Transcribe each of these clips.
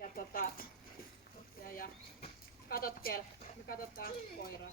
Ja katot Kel, me katsotaan koiraa.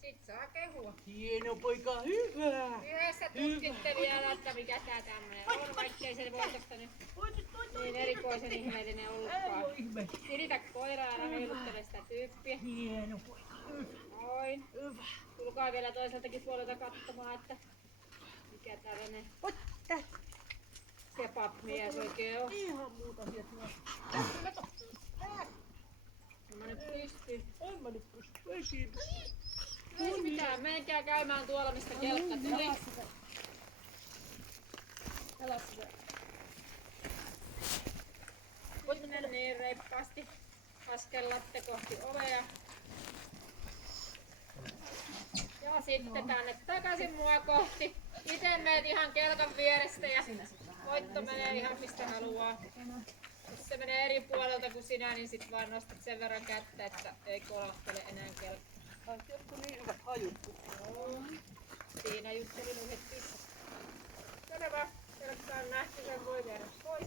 Sit saa kehua. Hieno poika, hyvä! Yhdessä tutkitte vielä, että mikä tää tämmönen on, vaikkei se voitosta nyt niin erikoisen ihmeellinen ollutkaan. Siritä koiraa ja heiluttele sitä tyyppiä. Hieno poika, Noin. hyvä. Tulkaa vielä toiseltakin puolelta katsomaan, että mikä tällainen kebab-mies oikein on. Ihan muuta hienoa. En mä nyt pysty. En mä nyt pysty, ei siitä. Ei se mitään, menkää käymään tuolla mistä kelkka tuli. Älä sitä. Sinne niin reippaasti askellatte kohti ovea. Ja sitten tänne takaisin mua kohti. Ite meet ihan kelkan vierestä ja voitto menee ihan mistä haluaa. Jos se menee eri puolelta kuin sinä, niin sit vaan nostat sen verran kättä, että ei kolahtele enää kelkka. Jotkut niin hyvät hajut. Siinä juttelin yhdet pissat. Selvä. Kelkka on nähty, sen voi viedä pois.